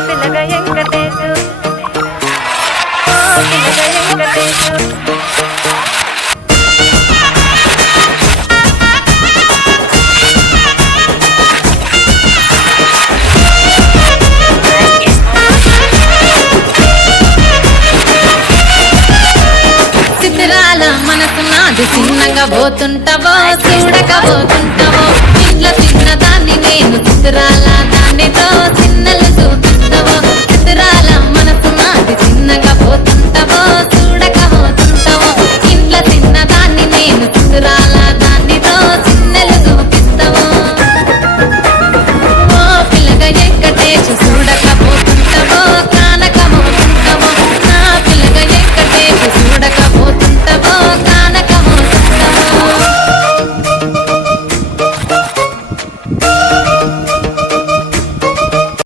పిల్లగ వెంకటేశు పిల్లగ వెంకటేశు మనసు నాది చిన్నగా పోతుంటావో చూడక పోతుంటావో ఇంట్లో చిన్నదాన్ని నేను చిత్రాల దానితో